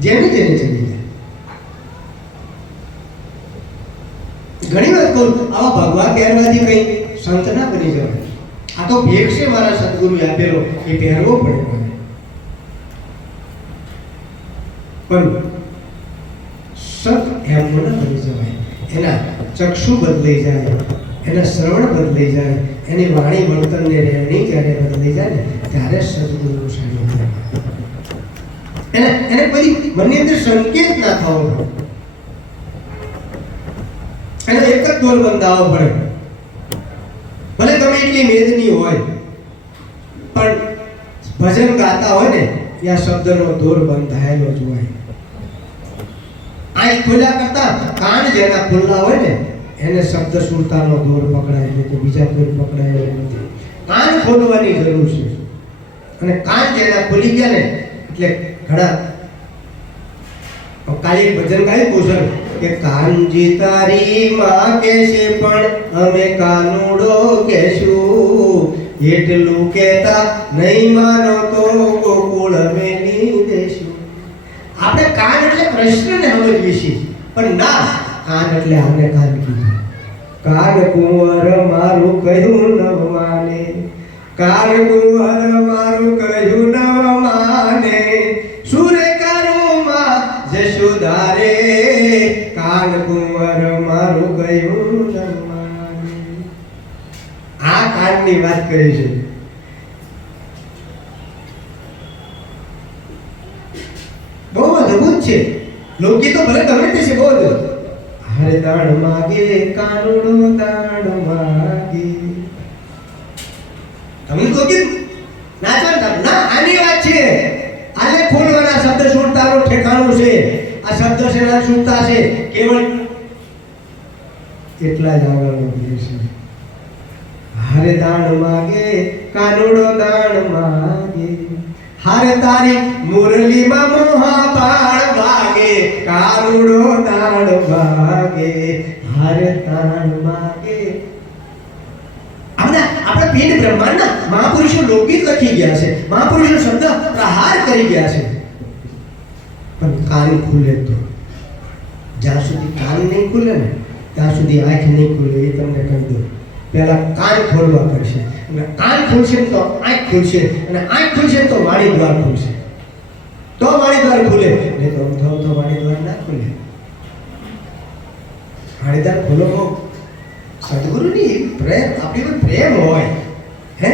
જેને જેને ચડી જાય. ઘણી વાર કહું આવા ભગવા પહેરવાથી કઈ સંત ના બની જવાય. આ તો ભેટ છે મારા સદગુરુએ આપેલો, એ પહેરવો પડે મને. પણ સંત એમ ના બની જવાય. એના ચક્ષુ બદલાઈ જાય, એના શ્રવણ બદલાઈ જાય, એની વાણી વર્તન ને રહેણી જ્યારે બદલાઈ જાય ને ત્યારે સદગુરુ સાનિધ્ય એને કોઈ મનની અંદર સંકેત ના થવો પડે. એને એક જ દોર બંધાવવો પડે. ભલે તમે એટલી મેદની હોય પણ ભજન ગાતા હોય ને ત્યાં શબ્દનો દોર બંધાયેલો જ હોય. આંખ ખોલ્યા કરતા કાન જેના ખુલ્લા હોય ને એને શબ્દ સુરતાનો દોર પકડાય છે કે બીજા દોર પકડાય નથી. કાન ખોલવાની જરૂર છે. અને કાન જેના ખુલી ગયા ને એટલે ઘણા કાલે ભજન ગાયું પૂછન કે કાનજી તારી માં કહેશે પણ અમે કાનુડો કહેશું, એટલું કહેતા નહીં માનો તો ગોકુળ અમે ની દેશું. આપણે કાન એટલે કૃષ્ણને સમજવી છે પણ ના, કાન એટલે આને કાન કીધું. કાન કુંવર મારું કહ્યું નવ માને, કાન કુંવર મારું કહ્યું નવ માને, સુરે કરુમાં જશોદા રે, કાન કુંવર મારું કહ્યું નવ માને. આ કાનની વાત કરી છે. બહુ અદભુત છે. લોકગીતો ભલે ગમે તે છે બહુ અદભુત. હરે દાણ માગે કાનુડો દાણ માગે. તમે લોકગીત નાચવાનું ના, આની વાત છે. આને ખોલવાના શબ્દ સુરતાનો ઠેકાણું છે. આ શબ્દ છે ના સુરતા છે કેવળ એટલા જ આગળનો છે. હરે દાણ માગે કાનુડો દાણ માગે, હારે તારી મુરલીમાં મોહા બાણ વાગે, કાનુડો દાણ વાગે, હારે તાણ માગે. આપણે પિંડ બ્રહ્માંડના મહાપુરુષો લોકગીત લખી ગયા છે, મહાપુરુષો શબ્દ પ્રહાર કરી ગયા છે. પણ કાન ખુલે તો, જ્યાં સુધી કાન નહીં ખુલે ને ત્યાં સુધી આંખ નહીં ખુલે. એ તમને કહી દઉં. પહેલા કાન ખોલવા પડશે, અને કાન ખુલશે તો આંખ ખુલશે, અને આંખ ખુલશે તો વાણી દ્વાર ખુલશે. તો વાણી દ્વાર ખુલે, નહીં તો વાણી દ્વાર ના ખુલે. વાણી દ્વાર ખોલો. સદગુરુની પ્રેમ, આપણી પર પ્રેમ હોય હે